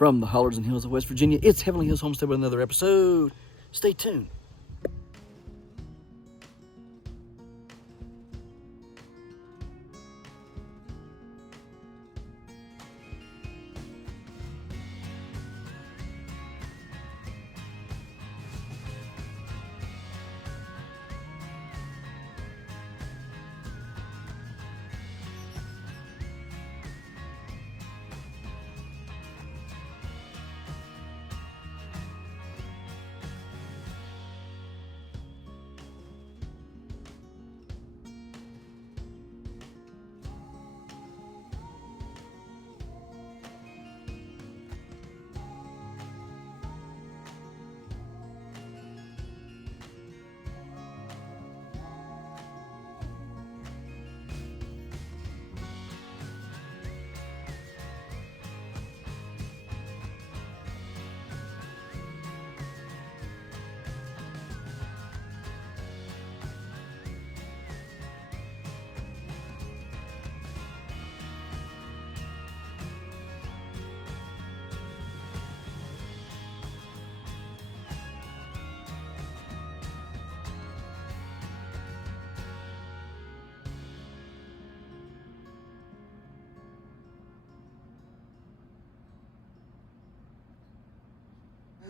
from the hollers and hills of West Virginia. It's Heavenly Hills Homestead with another episode. Stay tuned.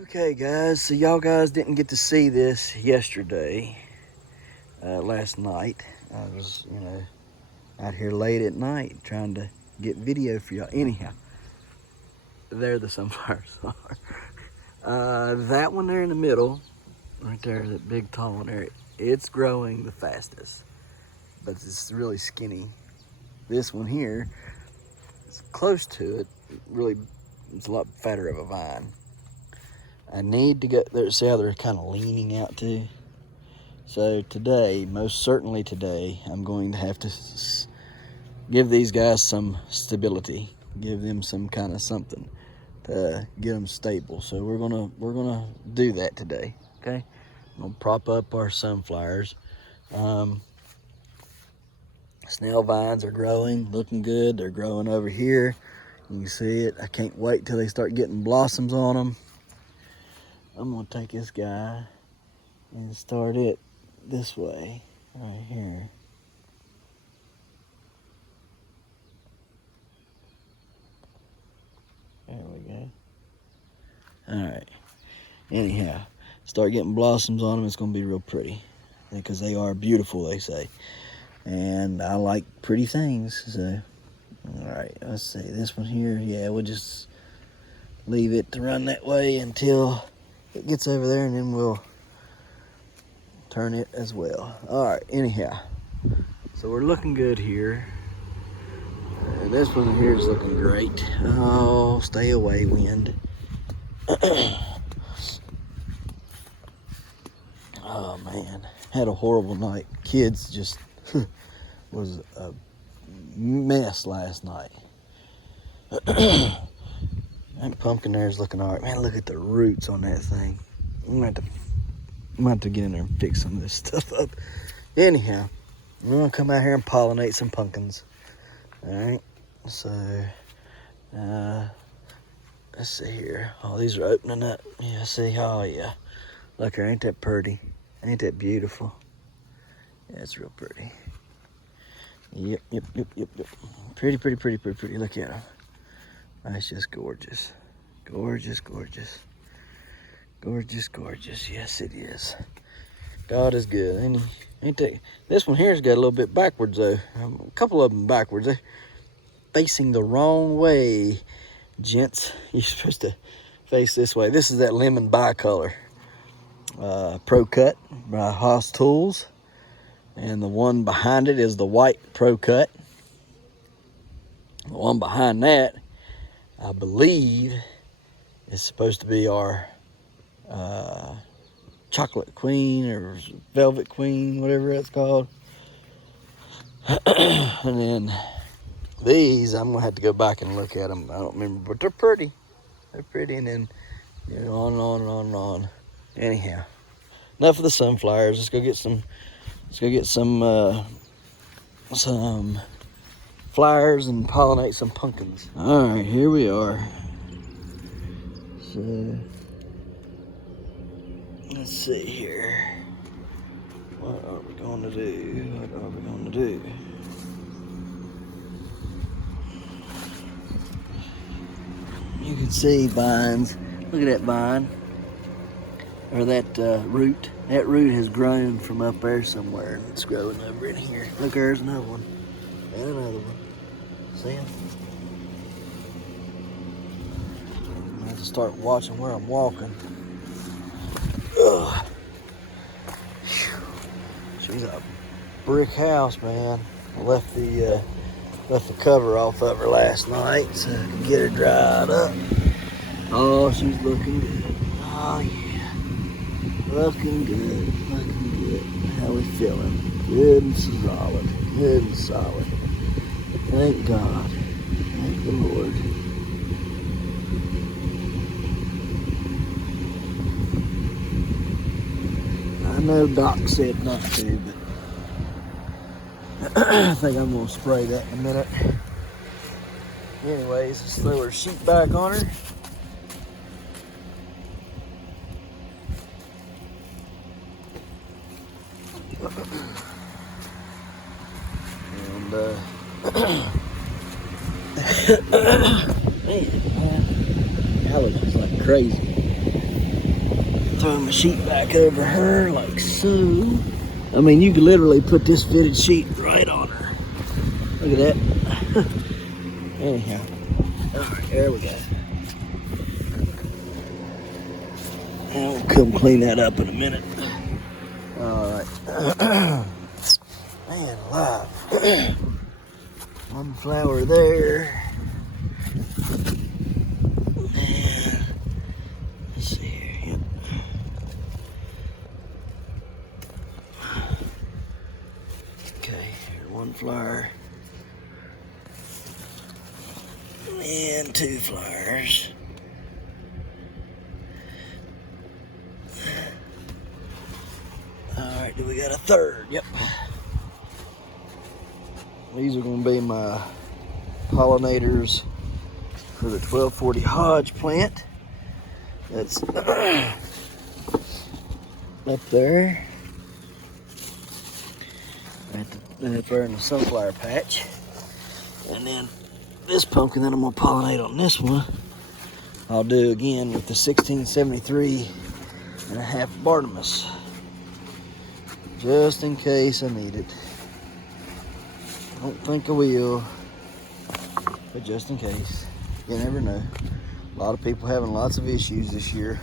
Okay guys, so y'all guys didn't get to see this yesterday, last night. I was, out here late at night trying to get video for y'all. Anyhow, there the sunflowers are. That one there in the middle, right there, that big tall one there, it's growing the fastest, but it's really skinny. This one here is close to it, really, it's a lot fatter of a vine. I need to get there, see how they're kind of leaning out too. So today, most certainly today, I'm going to have to give these guys some stability, give them some kind of something to get them stable. So we're gonna do that today. Okay, I'm gonna prop up our sunflowers. Snail vines are growing, looking good. They're growing over here. You can see it. I can't wait till they start getting blossoms on them. I'm gonna take this guy and start it this way, right here. There we go. All right. Anyhow, start getting blossoms on them. It's gonna be real pretty because they are beautiful, they say. And I like pretty things, so. All right, let's see, this one here, yeah, we'll just leave it to run that way until it gets over there, and then we'll turn it as well. All right, anyhow, so we're looking good here. And this one here is looking great. Oh, stay away, wind. Oh man, had a horrible night. Kids just was a mess last night. That pumpkin there is looking all right. Man, look at the roots on that thing. I'm gonna have to get in there and fix some of this stuff up. Anyhow, we're gonna come out here and pollinate some pumpkins. All right, so let's see here. Oh, these are opening up. Yeah, see, oh yeah. Look here, ain't that pretty? Ain't that beautiful? Yeah, it's real pretty. Yep. Pretty. Look at them. That's just gorgeous. Gorgeous. Yes, it is. God is good, ain't that? This one here's got a little bit backwards though. A couple of them backwards. They're facing the wrong way, gents. You're supposed to face this way. This is that lemon bicolor. Pro Cut by Haas Tools. And the one behind it is the white Pro Cut. The one behind that, I believe, is supposed to be our Chocolate Queen or Velvet Queen, whatever it's called. And then these, I'm gonna have to go back and look at them. I don't remember, but they're pretty. They're pretty, and then on and on and on and on. Anyhow, enough of the sunflowers. Let's go get some. Let's go get some flowers and pollinate some pumpkins. All right, here we are. So, let's see here. What are we going to do? What are we going to do? You can see vines. Look at that vine. Or that root. That root has grown from up there somewhere. And it's growing over in here. Look, there's another one. And another one. See them? I have to start watching where I'm walking. Ugh. She's a brick house, man. I left the cover off of her last night so I could get her dried up. Oh, she's looking good. Oh yeah. Looking good, looking good. How we feeling? Good and solid, good and solid. Thank God, thank the Lord. I know Doc said not to, but I think I'm gonna spray that in a minute. Anyways, let's throw her sheet back on her. And man, allergies like crazy. Throw my sheet back over her like so. I mean, you could literally put this fitted sheet right on her. Look at that. Anyhow, all right, there we go. And we'll come clean that up in a minute. All right. Man alive. One flower there. And let's see here. Yep. Okay, here's one flower. And two flowers. Alright, do we got a third? Yep. These are going to be my pollinators for the 1240 Hodge plant. That's up there. Up there in the sunflower patch. And then this pumpkin that I'm going to pollinate on this one, I'll do again with the 1673 and a half Bartimus. Just in case I need it. I don't think I will, but just in case. You never know. A lot of people having lots of issues this year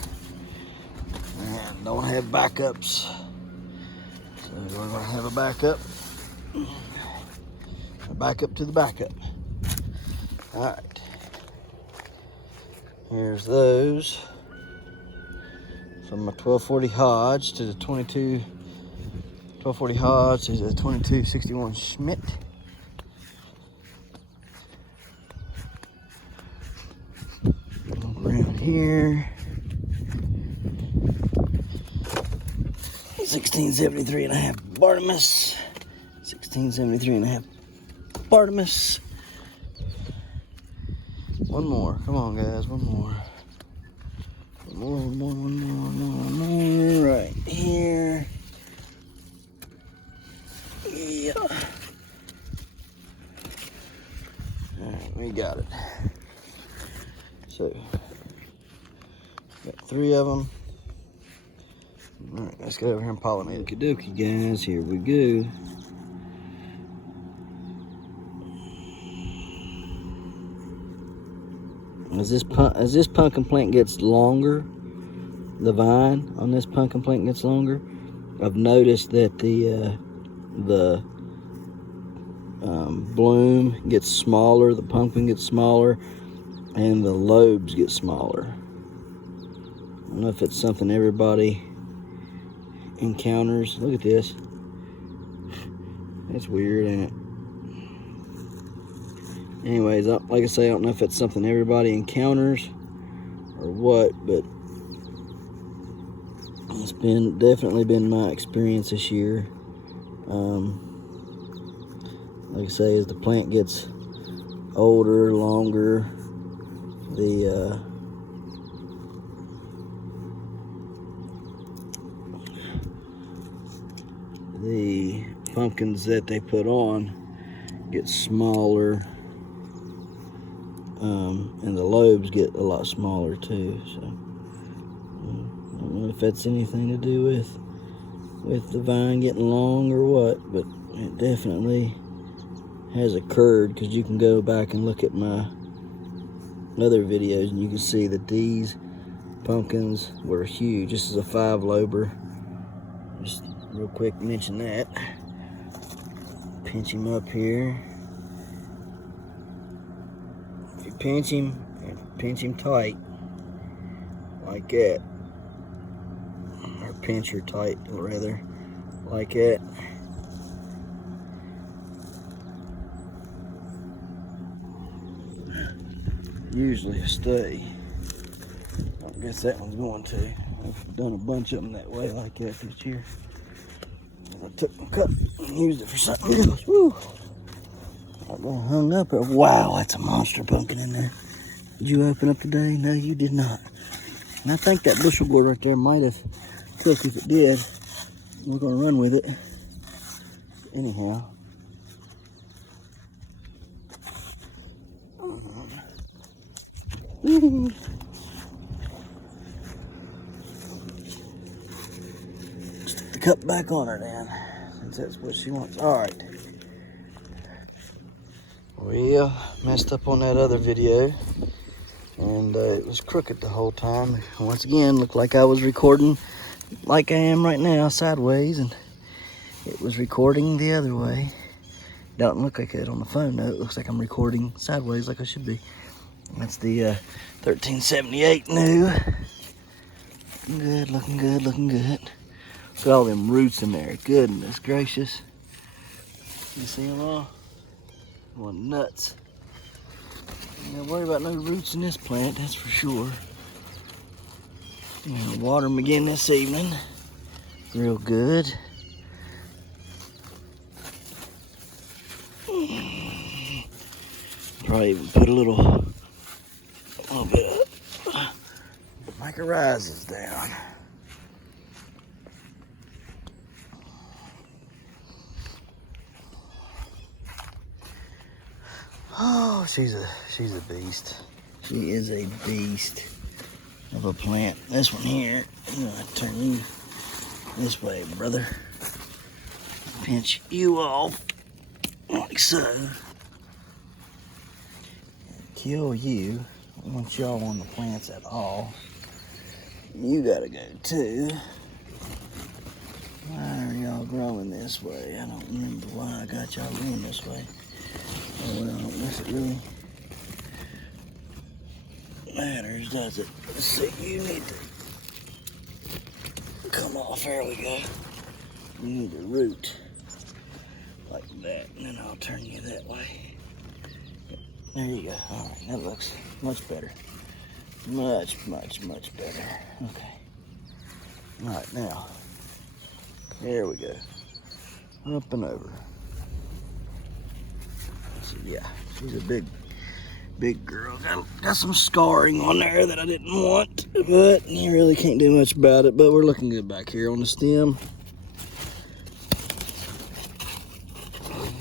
and don't have backups. So we're going to have a backup. A backup to the backup. Alright. Here's those. From my 1240 Hodge to the 1240 Hodge to the 2261 Schmidt. Around here. 1673 and a half Bartimus. 1673 and a half Bartimus. One more. Come on, guys. One more. One more. Right here. Yeah. Alright, we got it. So, got 3 of them. Alright, let's go over here and pollinate. Okie dokie, guys. Here we go. As this pumpkin plant gets longer, the vine on this pumpkin plant gets longer, I've noticed that the bloom gets smaller, the pumpkin gets smaller, and the lobes get smaller. I don't know if it's something everybody encounters. Look at this. That's weird, ain't it? Anyways, like I say, I don't know if it's something everybody encounters or what, but it's definitely been my experience this year. Like I say, as the plant gets older, longer, the the pumpkins that they put on get smaller, and the lobes get a lot smaller too. So I don't know if that's anything to do with the vine getting long or what, but it definitely has occurred, because you can go back and look at my other videos and you can see that these pumpkins were huge. This is a 5-lober. Just real quick mention that. Pinch him up here. If you pinch him tight like that, or pinch her tight rather, like that, usually stay. I guess that one's going to. I've done a bunch of them that way like that this year. I took my cup and used it for something else. Woo! I'm gonna hung up. Wow, that's a monster pumpkin in there. Did you open up today? No, you did not. And I think that bushel gourd right there might have took. If it did, we're gonna run with it. Anyhow. Stick the cup back on her then, since that's what she wants. All right. Well, messed up on that other video, and it was crooked the whole time. Once again, looked like I was recording like I am right now, sideways, and it was recording the other way. Don't look like it on the phone though. It looks like I'm recording sideways like I should be. That's the 1378 new. Looking good, looking good, looking good. Look at all them roots in there. Goodness gracious. You see them all? Going nuts. Don't worry about no roots in this plant, that's for sure. I'm gonna water them again this evening. Real good. Probably even put a little bit of mycorrhizas down. Oh, she's a beast. She is a beast of a plant. This one here, I'm gonna turn you this way, brother. Pinch you off like so. Kill you. I don't want y'all on the plants at all. You gotta go too. Why are y'all growing this way? I don't remember why I got y'all growing this way. Oh well, I don't guess it really matters, does it? Let's see, you need to come off. There we go. You need to root like that, and then I'll turn you that way. There you go. All right, that looks much better. Much, much, much better. Okay. All right, now, there we go. Up and over. So yeah, she's a big girl. Got some scarring on there that I didn't want, but you really can't do much about it. But we're looking good back here on the stem.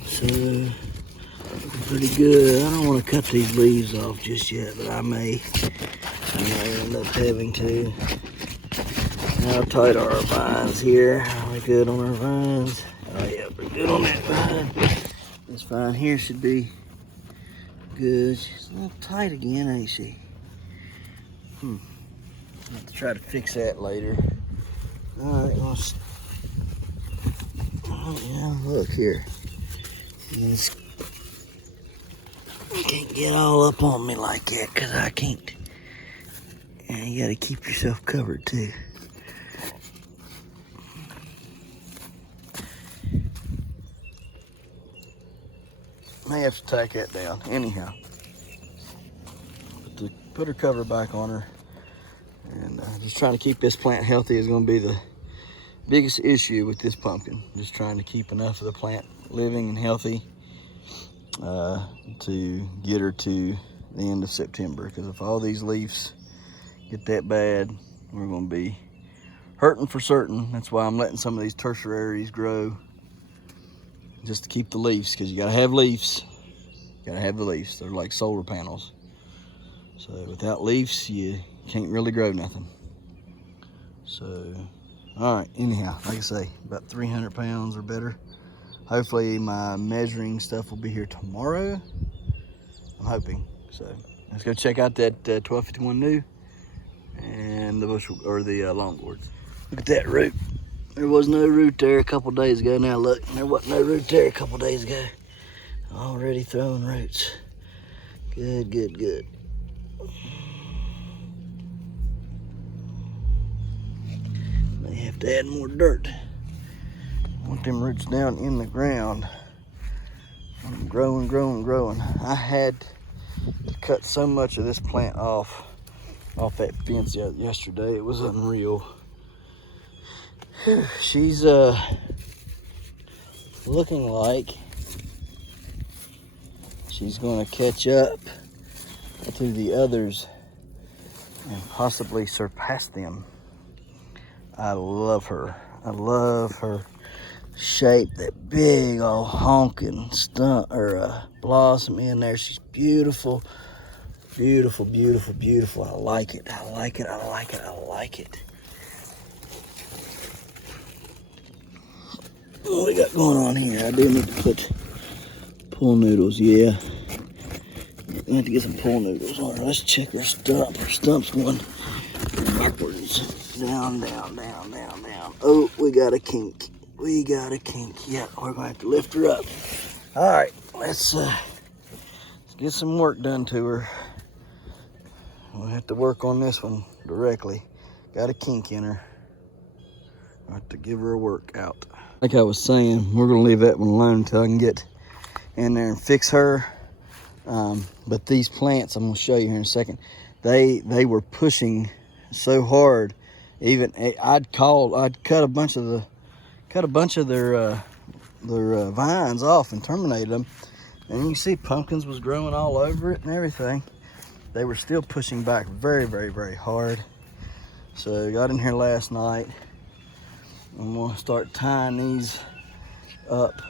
So, pretty good. I don't want to cut these leaves off just yet, but I may end up having to. How tight are our vines here? Are we good on our vines? Oh yeah, we're good on that vine. This vine here should be good. She's a little tight again, ain't she? I'll have to try to fix that later. All right, oh yeah, look here. You can't get all up on me like that, because I can't. Yeah, you gotta keep yourself covered too. May have to take that down. Anyhow, put her cover back on her, and just trying to keep this plant healthy is going to be the biggest issue with this pumpkin. Just trying to keep enough of the plant living and healthy to get her to the end of September. Because if all these leaves get that bad, we're going to be hurting for certain. That's why I'm letting some of these tertiaries grow, just to keep the leaves, because you gotta have leaves. You gotta have the leaves. They're like solar panels. So without leaves, you can't really grow nothing. So, all right, anyhow, like I say, about 300 pounds or better. Hopefully my measuring stuff will be here tomorrow. I'm hoping. So let's go check out that 1251 new and the bushel, or the longboards. Look at that root. There was no root there a couple days ago. Now look, there wasn't no root there a couple days ago. Already throwing roots. Good, good, good. May have to add more dirt. I want them roots down in the ground. I'm growing, growing, growing. I had to cut so much of this plant off that fence yesterday. It was unreal. She's looking like she's going to catch up to the others and possibly surpass them. I love her. I love her shape, that big old honking stump or blossom in there. She's beautiful, beautiful, beautiful, beautiful. I like it. I like it. I like it. I like it. What we got going on here? I do need to put pool noodles. Yeah, I have to get some pool noodles on her. Let's check her stump. Her stump's going backwards. Down, down, down, down, down. Oh, we got a kink. We got a kink. Yeah, we're gonna have to lift her up. All right, let's get some work done to her. We'll have to work on this one directly. Got a kink in her. I'll have to give her a workout. Like I was saying, we're gonna leave that one alone until I can get in there and fix her. But these plants, I'm gonna show you here in a second, they were pushing so hard. Even I'd cut a bunch of their vines off and terminated them, and you can see pumpkins was growing all over it and everything. They were still pushing back very, very, very hard. So I got in here last night. I'm gonna start tying these up,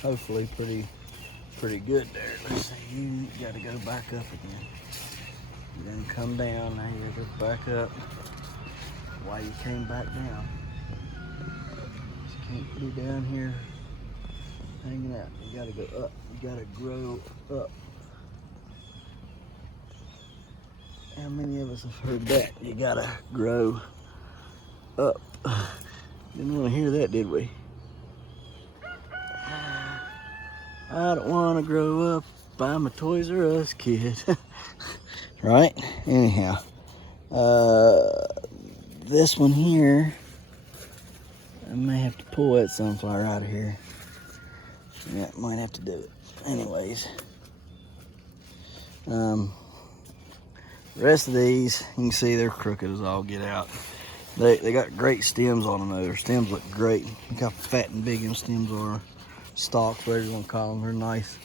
hopefully pretty good there. Let's see, you gotta go back up again. Then come down, now you gotta go back up. Why you came back down? Just can't be down here hanging out. You gotta go up, you gotta grow up. How many of us have heard that? You gotta grow up. Didn't want to hear that, did we? I don't want to grow up. I'm a Toys R Us kid. Right? Anyhow. This one here, I may have to pull that sunflower out of here. Yeah, might have to do it. Anyways. The rest of these, you can see they're crooked as all get out. They got great stems on them though. Their stems look great. Look how fat and big them stems are. Stalks, whatever you want to call them. They're nice.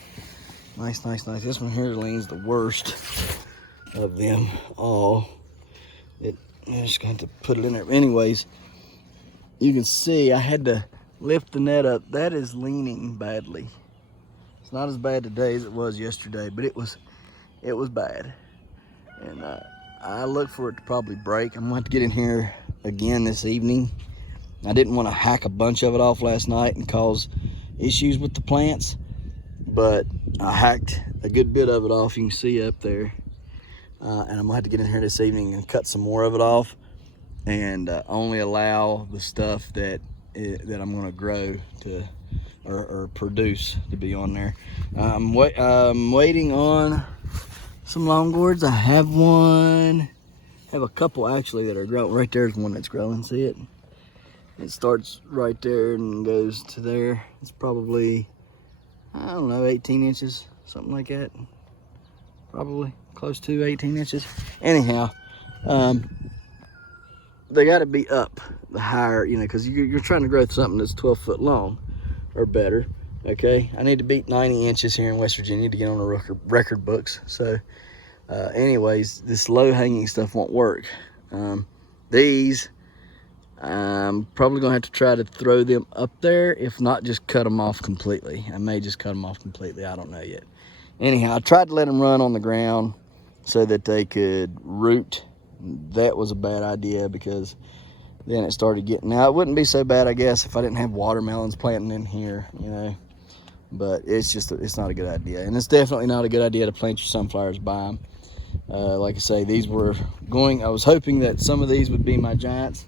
Nice, nice, nice. This one here leans the worst of them all. I'm just going to put it in there. Anyways, you can see I had to lift the net up. That is leaning badly. It's not as bad today as it was yesterday, but it was bad. And I look for it to probably break. I'm going to have to get in here again this evening. I didn't want to hack a bunch of it off last night and cause issues with the plants, but I hacked a good bit of it off. You can see up there. And I'm gonna have to get in here this evening and cut some more of it off, and only allow the stuff that I'm gonna grow to or produce to be on there. I'm waiting on some longboards. I have a couple actually that are growing. Right there's one that's growing. See it? It starts right there and goes to there. It's probably, I don't know, 18 inches, something like that. Probably close to 18 inches. Anyhow, they got to be up the higher, you know, because you're trying to grow something that's 12 foot long or better. Okay, I need to beat 90 inches here in West Virginia to get on the record books. So anyways, this low hanging stuff won't work. These I'm probably gonna have to try to throw them up there. If not, just cut them off completely. I may just cut them off completely. I don't know yet. Anyhow, I tried to let them run on the ground so that they could root. That was a bad idea because then it started getting, now it wouldn't be so bad, I guess, if I didn't have watermelons planting in here, you know, but it's not a good idea. And it's definitely not a good idea to plant your sunflowers by them. Like I say, these were I was hoping that some of these would be my giants,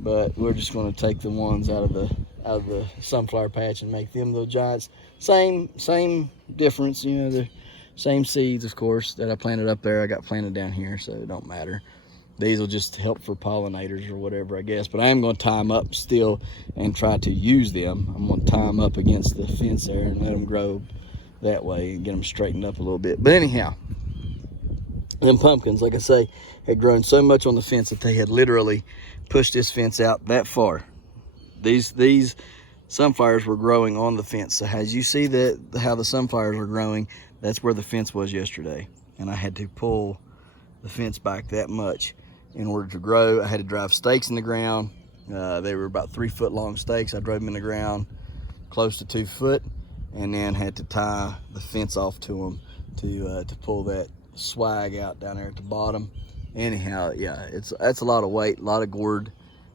but we're just going to take the ones out of the sunflower patch and make them the giants. Same difference, you know, the same seeds, of course, that I planted up there I got planted down here, so it don't matter. These will just help for pollinators or whatever, I guess. But I am going to tie them up still and try to use them. I'm going to tie them up against the fence there and let them grow that way and get them straightened up a little bit. But anyhow, them pumpkins, like I say, had grown so much on the fence that they had literally pushed this fence out that far. These sunflowers were growing on the fence. So as you see how the sunflowers are growing, that's where the fence was yesterday. And I had to pull the fence back that much in order to grow. I had to drive stakes in the ground. They were about 3 foot long stakes. I drove them in the ground close to 2 foot, and then had to tie the fence off to them to pull that swag out down there at the bottom. Anyhow, yeah, that's a lot of weight, a lot of gourd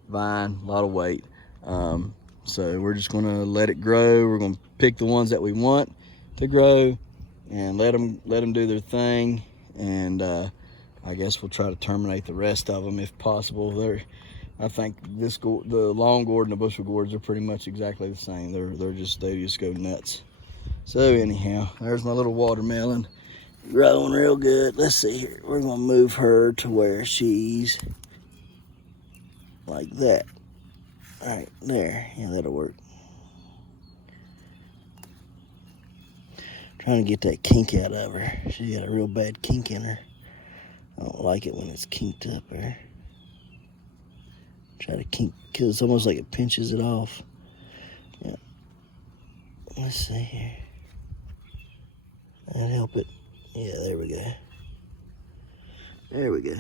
vine, a lot of weight. So we're just gonna let it grow. We're gonna pick the ones that we want to grow and let them do their thing. And I guess we'll try to terminate the rest of them if possible. I think the long gourd and the bushel gourds are pretty much exactly the same. They just go nuts. So anyhow, there's my little watermelon growing real good. Let's see here. We're gonna move her to where she's like that. All right, there. Yeah, that'll work. Trying to get that kink out of her. She got a real bad kink in her. I don't like it when it's kinked up there. Try to kink, because it's almost like it pinches it off. Yeah. Let's see here. That'll help it. Yeah, there we go. There we go.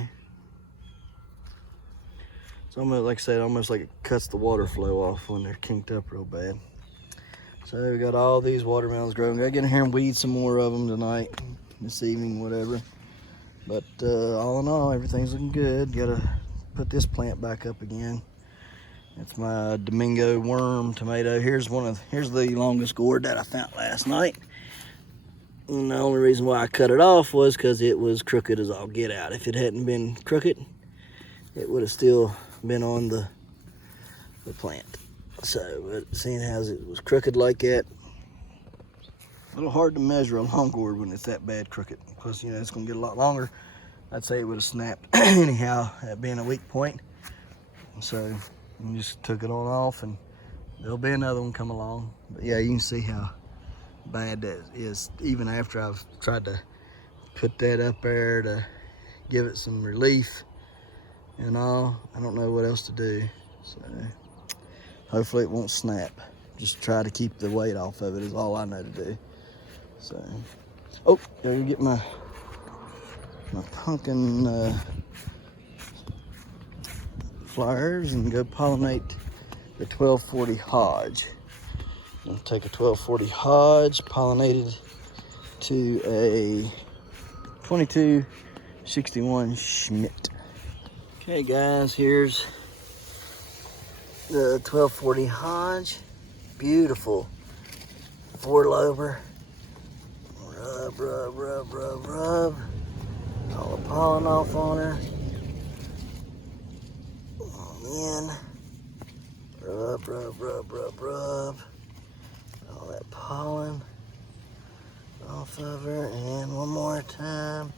It's almost, like I said, almost like it cuts the water flow off when they're kinked up real bad. So we got all these watermelons growing. Gotta get in here and weed some more of them tonight, this evening, whatever. But all in all, everything's looking good. Gotta put this plant back up again. It's my Domingo worm tomato. Here's the longest gourd that I found last night. And the only reason why I cut it off was because it was crooked as all get out. If it hadn't been crooked, it would have still been on the plant. So, but seeing as it was crooked like that, a little hard to measure a long gourd when it's that bad crooked. Plus, you know, it's gonna get a lot longer. I'd say it would have snapped anyhow, that being a weak point. So we just took it on off, and there'll be another one come along. But yeah, you can see how bad that is, even after I've tried to put that up there to give it some relief and all. I don't know what else to do. So hopefully it won't snap. Just try to keep the weight off of it is all I know to do. So, oh, gotta get my pumpkin flowers and go pollinate the 1240 Hodge. I'm gonna take a 1240 Hodge, pollinated to a 2261 Schmidt. Okay guys, here's the 1240 Hodge. Beautiful 4-lober. Rub, rub, rub, rub, rub. All the pollen off on her. In. Rub, rub, rub, rub, rub. All that pollen off of her. And one more time.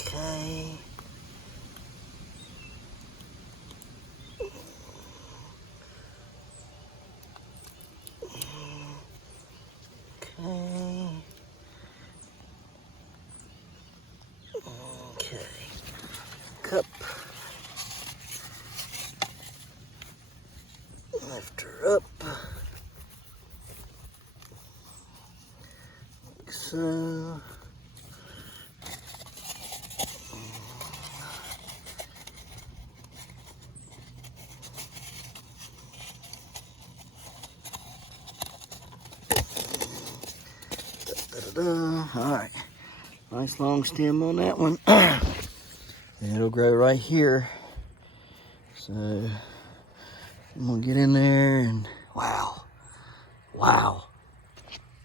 Okay. Okay. Cup. Lift her up. So all right, nice long stem on that one. And it'll grow right here. So I'm gonna get in there and wow.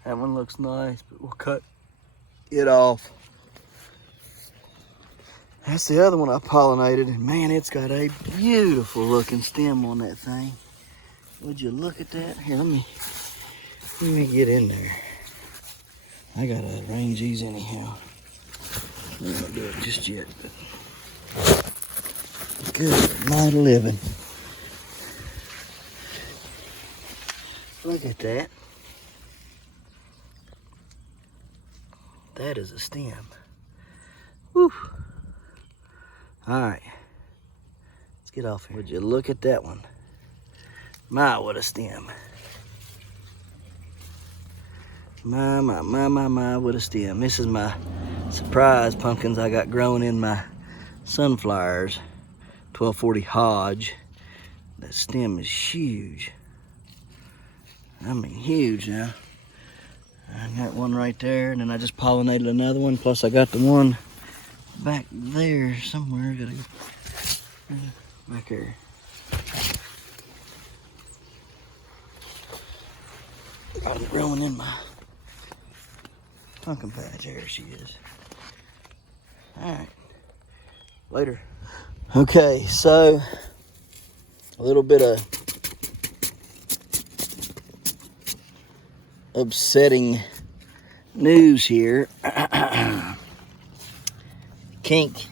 That one looks nice, but we'll cut it off. That's the other one I pollinated, and man, it's got a beautiful looking stem on that thing. Would you look at that? Here, let me get in there. I gotta arrange these anyhow. I'm not gonna do it just yet, but good night of living. Look at that. That is a stem. Woo. All right, let's get off here. Would you look at that one? My, what a stem. My, what a stem. This is my surprise pumpkins I got growing in my sunflowers. 1240 Hodge. That stem is huge. I mean, huge now. I got one right there, and then I just pollinated another one. Plus, I got the one back there somewhere. Gotta go back there. Got it growing in my pumpkin patch. There she is. All right, later. Okay, so a little bit of upsetting news here. Kink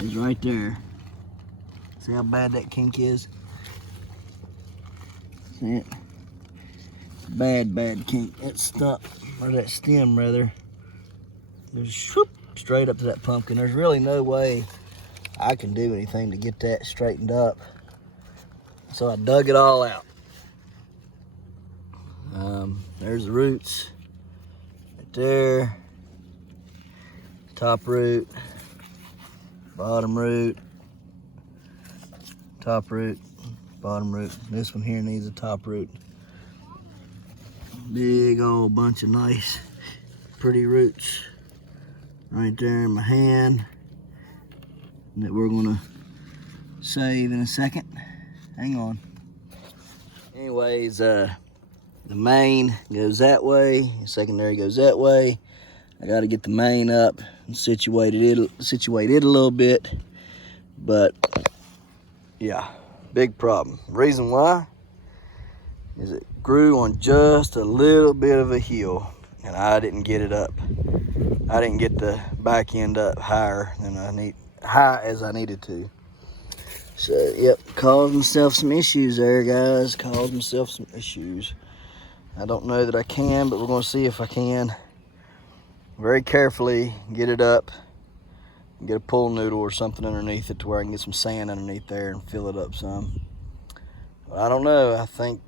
is right there. See how bad that kink is? See it? Bad kink. That stump, or that stem rather, just whoop, straight up to that pumpkin. There's really no way I can do anything to get that straightened up. So I dug it all out. There's the roots right there. Top root, bottom root, top root, bottom root. This one here needs a top root. Big old bunch of nice, pretty roots right there in my hand that we're gonna save in a second. Hang on. Anyways, the main goes that way, the secondary goes that way. I got to get the main up and situate it a little bit, but yeah, big problem. Reason why is it grew on just a little bit of a hill, and I didn't get it up. I didn't get the back end up higher than high as I needed to. So yep, caused myself some issues there, guys. Caused myself some issues. I don't know that I can, but we're gonna see if I can. Very carefully get it up, get a pull noodle or something underneath it to where I can get some sand underneath there and fill it up some. But I don't know, I think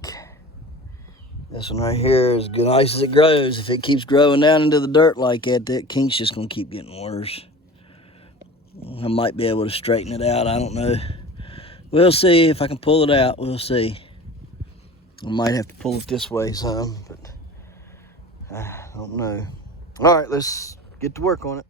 this one right here is good nice as it grows. If it keeps growing down into the dirt like that, that kink's just gonna keep getting worse. I might be able to straighten it out, I don't know. We'll see if I can pull it out, we'll see. I might have to pull it this way some, but I don't know. All right, let's get to work on it.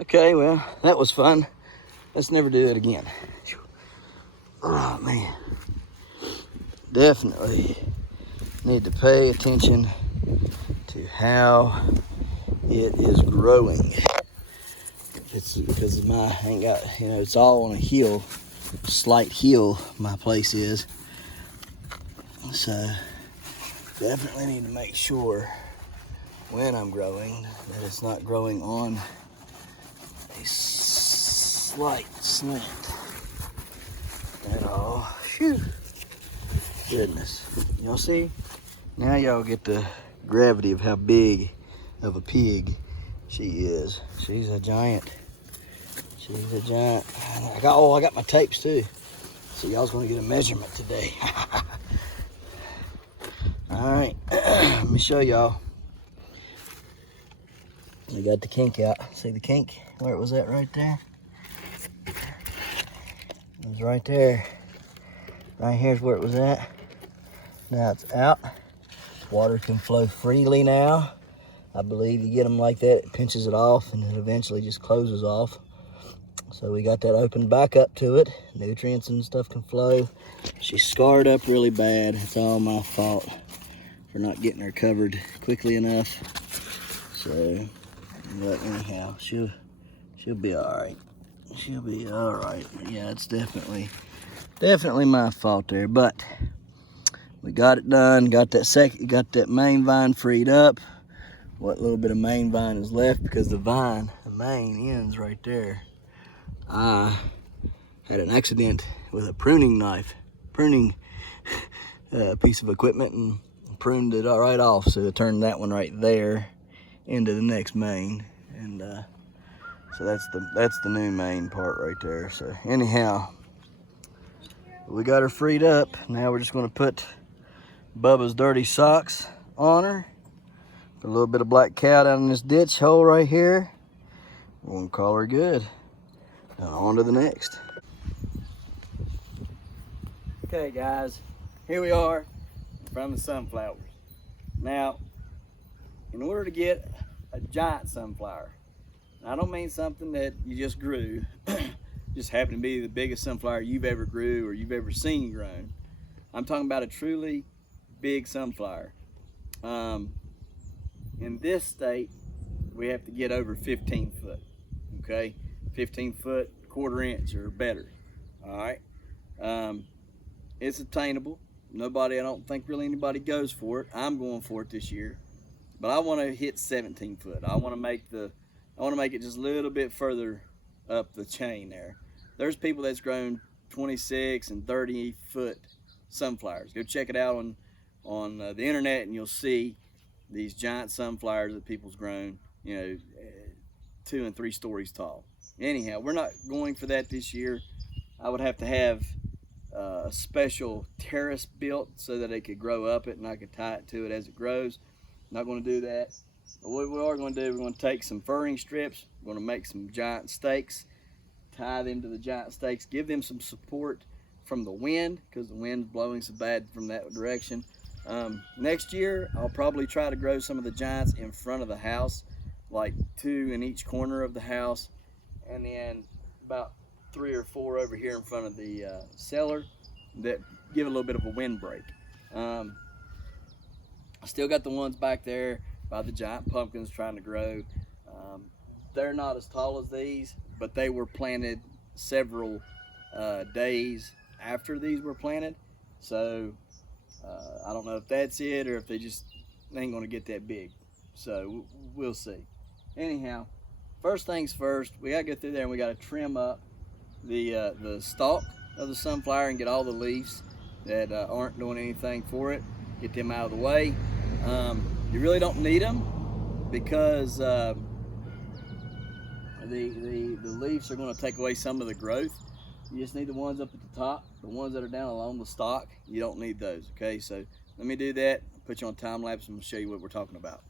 Okay, well, that was fun. Let's never do it again. Oh, man. Definitely need to pay attention to how it is growing. It's because of I ain't got, it's all on a hill, slight hill, my place is. So, definitely need to make sure when I'm growing that it's not growing on a slight slant at all. Phew. Goodness. Y'all see? Now y'all get the gravity of how big of a pig she is. She's a giant. She's a giant. I got my tapes too. So y'all's gonna get a measurement today. All right, let me show y'all. We got the kink out. See the kink? Where it was at right there? It was right there. Right here's where it was at. Now it's out. Water can flow freely now. I believe you get them like that, it pinches it off and it eventually just closes off. So we got that opened back up to it. Nutrients and stuff can flow. She's scarred up really bad. It's all my fault for not getting her covered quickly enough. So, but anyhow, she'll be all right. She'll be all right. Yeah, it's definitely my fault there. But we got it done. Got that main vine freed up. What little bit of main vine is left, because the main ends right there. I had an accident with a pruning piece of equipment, and pruned it right off. So I turned that one right there into the next main, and so that's the new main part right there. So anyhow, we got her freed up. Now we're just going to put Bubba's dirty socks on her. Put a little bit of black cow down in this ditch hole right here. We're going to call her good. Now on to the next. Okay guys, here we are in front of the sunflowers. Now, in order to get a giant sunflower, I don't mean something that you just grew, just happened to be the biggest sunflower you've ever grew or you've ever seen grown. I'm talking about a truly big sunflower. In this state, we have to get over 15 foot, okay? 15 foot, 1/4 inch or better, all right? It's attainable. I don't think really anybody goes for it. I'm going for it this year, but I want to hit 17 foot. I want to make it just a little bit further up the chain there. There's people that's grown 26 and 30 foot sunflowers. Go check it out on the internet, and you'll see these giant sunflowers that people's grown, 2 and 3 stories tall. Anyhow, we're not going for that this year. I would have to have a special terrace built so that it could grow up it and I could tie it to it as it grows. Not going to do that. But what we are going to do, we're going to take some furring strips, we're going to make some giant stakes, tie them to the giant stakes, give them some support from the wind, because the wind's blowing so bad from that direction. Next year, I'll probably try to grow some of the giants in front of the house, like 2 in each corner of the house, and then about 3 or 4 over here in front of the cellar that give a little bit of a wind break. I still got the ones back there by the giant pumpkins trying to grow. They're not as tall as these, but they were planted several days after these were planted. So I don't know if that's it or if they ain't gonna get that big. So we'll see. Anyhow, first things first, we gotta go through there and we gotta trim up the stalk of the sunflower and get all the leaves that aren't doing anything for it, get them out of the way. You really don't need them because the leaves are going to take away some of the growth. You just need the ones up at the top. The ones that are down along the stalk, you don't need those, okay? So let me do that, put you on time lapse, and show you what we're talking about.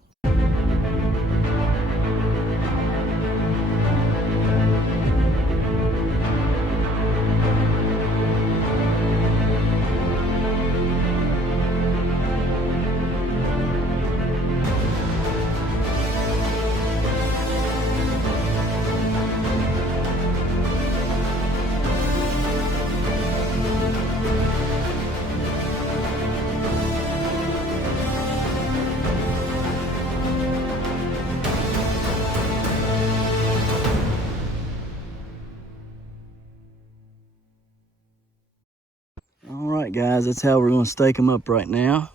Alright guys, that's how we're going to stake them up right now.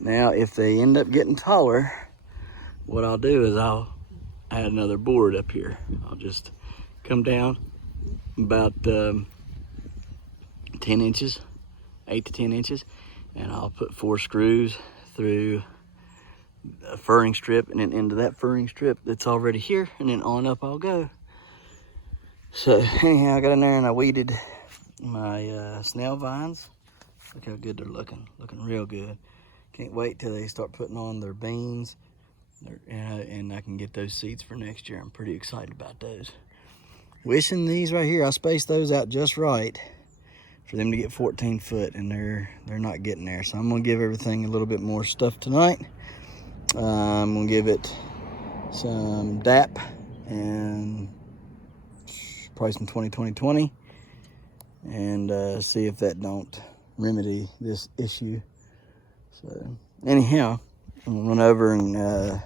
Now if they end up getting taller, what I'll do is I'll add another board up here. I'll just come down about 10 inches, 8 to 10 inches, and I'll put 4 screws through a furring strip and then into that furring strip that's already here, and then on up I'll go. So anyhow, I got in there and I weeded my snail vines. Look how good they're looking real good. Can't wait till they start putting on their beans, and I can get those seeds for next year. I'm pretty excited about those. Wishing these right here, I spaced those out just right for them to get 14 foot, and they're not getting there. So I'm gonna give everything a little bit more stuff tonight. I'm gonna give it some DAP and probably some 20-20-20, and see if that don't remedy this issue. So anyhow, I'm gonna run over and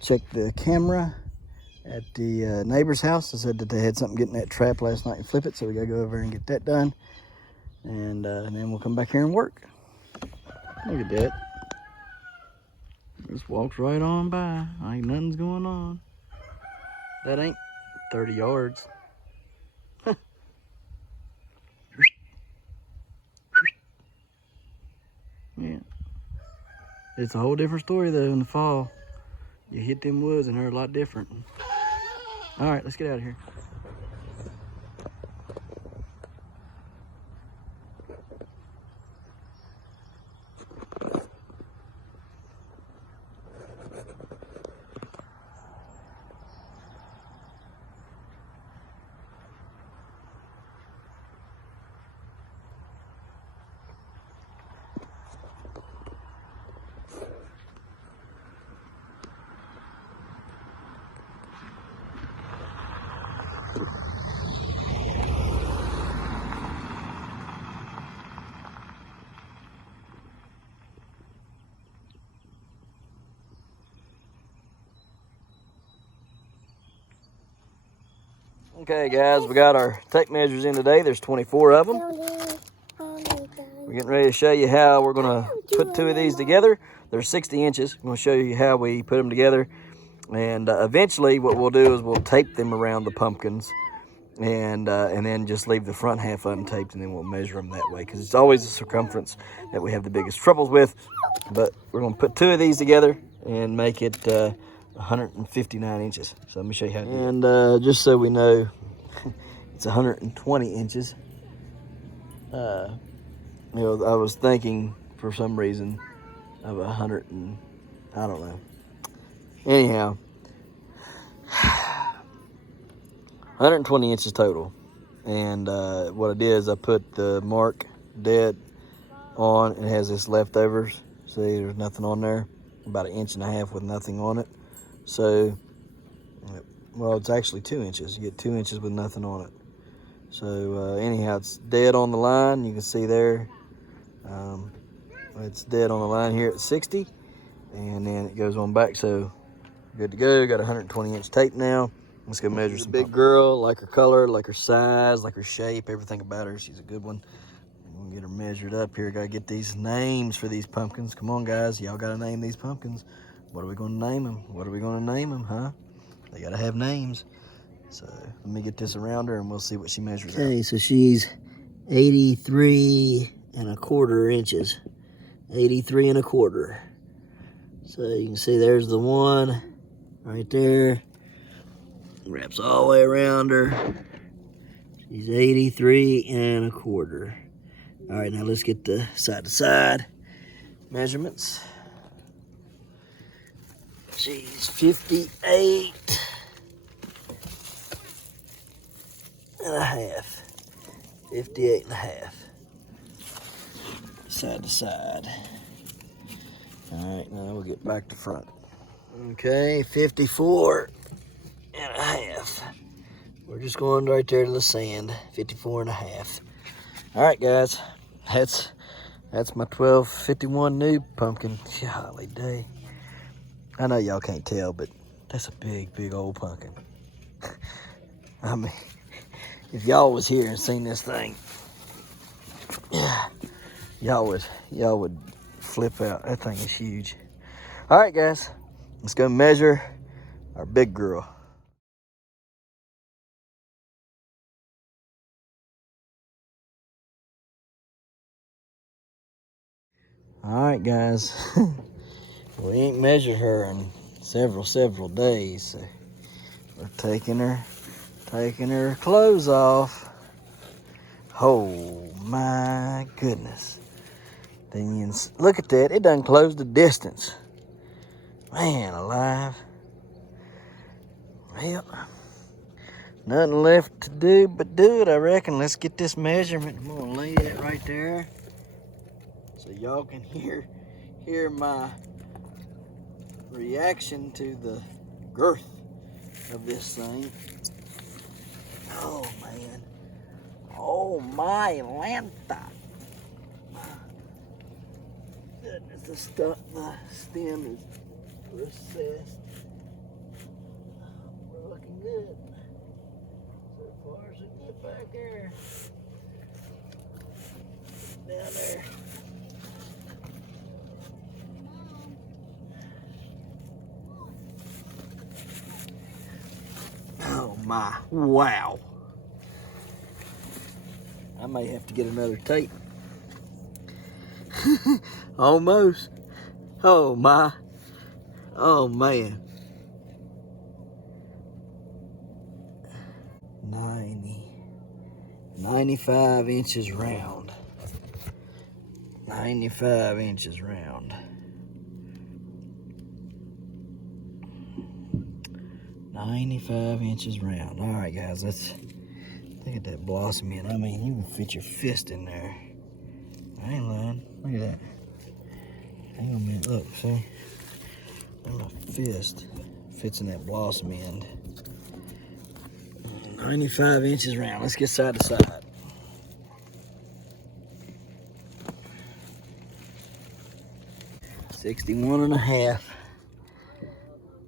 check the camera at the neighbor's house. I said that they had something getting that trap last night and flip it, so we gotta go over and get that done, and then we'll come back here and work. Look at that. Just walks right on by. Ain't nothing's going on. That ain't 30 yards. Yeah. It's a whole different story though in the fall. You hit them woods and they're a lot different. All right, let's get out of here. Okay guys, we got our tape measures in today. There's 24 of them. We're getting ready to show you how we're gonna put 2 of these together. They're 60 inches. I'm gonna show you how we put them together. And eventually what we'll do is we'll tape them around the pumpkins, and then just leave the front half untaped, and then we'll measure them that way, because it's always the circumference that we have the biggest troubles with. But we're gonna put 2 of these together and make it 159 inches. So let me show you how to do it. And just so we know, it's 120 inches. You know, I was thinking for some reason of 100 and I don't know. Anyhow, 120 inches total. And what I did is I put the mark dead on. It has this leftovers. See, there's nothing on there. About 1.5 inches with nothing on it. So, well, it's actually 2 inches. You get 2 inches with nothing on it. So anyhow, it's dead on the line. You can see there. It's dead on the line here at 60, and then it goes on back. So good to go. Got a 120 inch tape now. Let's go measure some. Big girl, like her color, like her size, like her shape, everything about her. She's a good one. We'll get her measured up here. Gotta get these names for these pumpkins. Come on, guys. Y'all gotta name these pumpkins. What are we gonna name them? What are we gonna name them, huh? They gotta have names. So let me get this around her and we'll see what she measures. Okay, so she's 83.25 inches. 83.25. So you can see there's the one right there. Wraps all the way around her. She's 83.25. All right, now let's get the side to side measurements. She's 58.5. .5. 58.5. Side to side. All right, now we'll get back to front. Okay, 54.5. We're just going right there to the sand. 54.5. All right, guys, that's my 1251 new pumpkin. Golly day. I know y'all can't tell, but that's a big, big old pumpkin. I mean, if y'all was here and seen this thing, yeah, y'all would flip out. That thing is huge. All right, guys, let's go measure our big girl. All right, guys. We ain't measured her in several days. So we're taking her clothes off. Oh my goodness. Then look at that. It done closed the distance. Man alive. Yep. Nothing left to do but do it, I reckon. Let's get this measurement. I'm gonna lay it right there so y'all can hear my reaction to the girth of this thing. Oh man. Oh my Lanta. Goodness, the stem is recessed. We're looking good. So far, so good back there. Down there. Oh my, wow. I may have to get another tape. Almost. Oh my. Oh man. 95 inches round. 95 inches round. 95 inches round. All right, guys, let's look at that blossom in. I mean, you can fit your fist in there. I ain't lying. Look at that. Hang on a minute. Look, see? My fist fits in that blossom end. 95 inches round. Let's get side to side. Sixty-one and a half.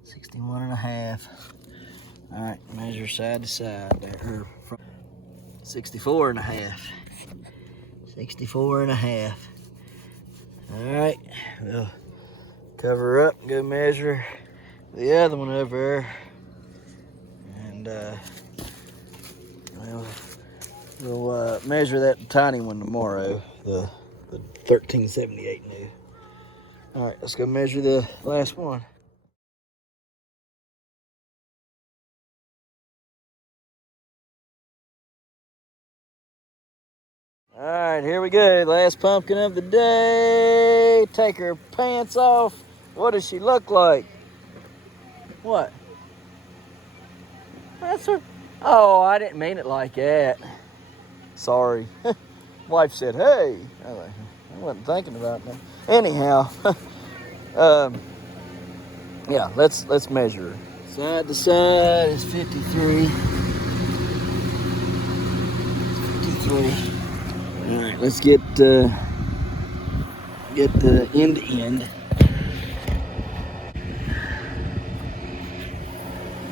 61 and a half. All right, measure side to side there. 64 and a half. 64 and a half. All right, we'll cover her up and go measure the other one over there. And we'll measure that tiny one tomorrow, the 1378 new. All right, let's go measure the last one. All right, here we go. Last pumpkin of the day. Take her pants off. What does she look like? What? That's her. Oh, I didn't mean it like that. Sorry. Wife said, hey. I wasn't thinking about that. Anyhow, yeah, let's measure her. Side to side is 53. 53. All right, let's get the end to end.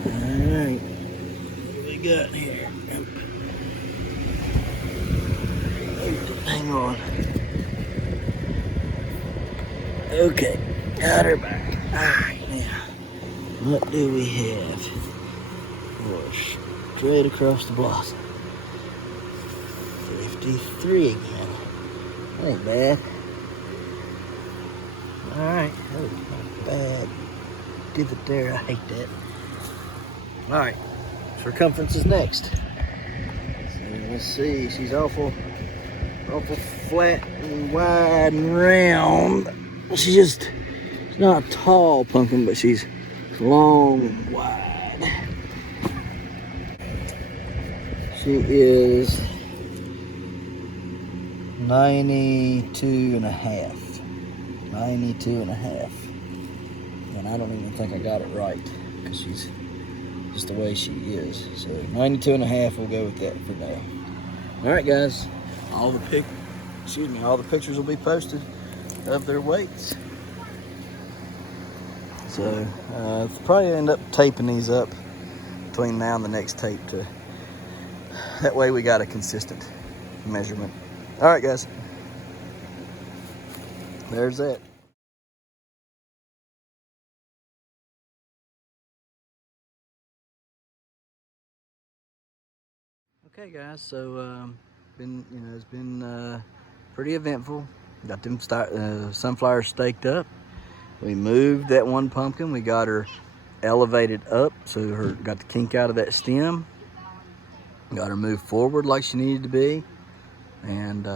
All right, what do we got here? Hang on. Okay, got her back. All right, now, what do we have? We're straight across the blossom. 53 again. That ain't bad. All right, oh, not bad. Divot there, I hate that. All right, circumference is next. So let's see, she's awful flat and wide and round. She's not a tall pumpkin, but she's long and wide. She is 92 and a half. 92 and a half. And I don't even think I got it right because she's just the way she is. So 92 and a half, we'll go with that for now. All right, guys. All the pictures will be posted of their weights. So probably end up taping these up between now and the next tape that way we got a consistent measurement. All right, guys. There's that. Okay, guys. So it's been pretty eventful. Got them sunflowers staked up. We moved that one pumpkin. We got her elevated up, so got the kink out of that stem. Got her moved forward like she needed to be, and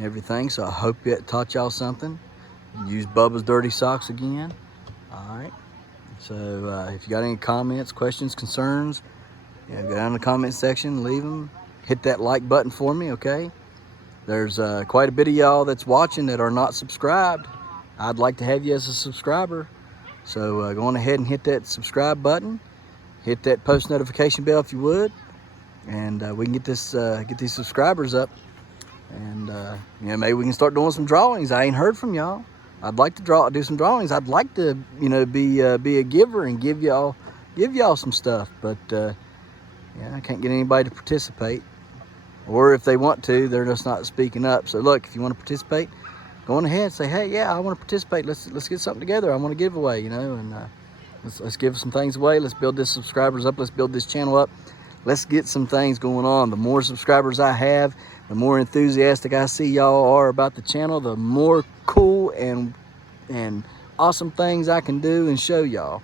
everything. So I hope that taught y'all something. Use Bubba's dirty socks again. All right. So if you got any comments, questions, concerns, go down in the comment section, leave them. Hit that like button for me, okay? There's quite a bit of y'all that's watching that are not subscribed. I'd like to have you as a subscriber. So go on ahead and hit that subscribe button. Hit that post notification bell if you would. And we can get these subscribers up. And maybe we can start doing some drawings. I ain't heard from y'all. I'd like to do some drawings. I'd like to, be a giver and give y'all some stuff. But I can't get anybody to participate. Or if they want to, they're just not speaking up. So look, if you want to participate, go on ahead and say, hey, yeah, I want to participate. Let's get something together. I want to give away, and let's give some things away. Let's build this subscribers up. Let's build this channel up. Let's get some things going on. The more subscribers I have, the more enthusiastic I see y'all are about the channel, the more cool and awesome things I can do and show y'all.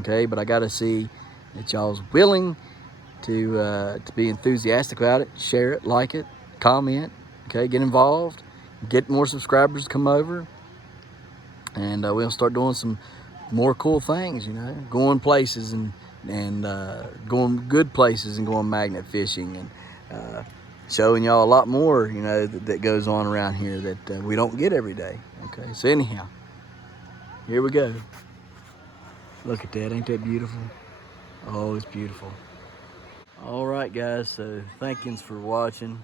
Okay, but I got to see that y'all's willing to be enthusiastic about it, share it, like it, comment, okay, get involved, get more subscribers to come over, and we'll start doing some more cool things, going places and going good places and going magnet fishing and showing y'all a lot more, that goes on around here that we don't get every day. Okay, so anyhow, here we go. Look at that, ain't that beautiful? Oh, it's beautiful. All right, guys, so thank yous for watching.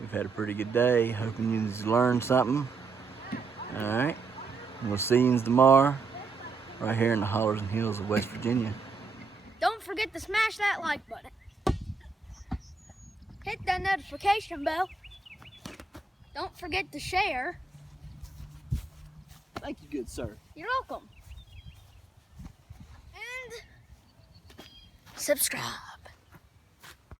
We've had a pretty good day. Hoping you learned something. All right, and we'll see you tomorrow right here in the hollers and hills of West Virginia. Don't forget to smash that like button. Hit that notification bell. Don't forget to share. Thank you, good sir. You're welcome. And subscribe.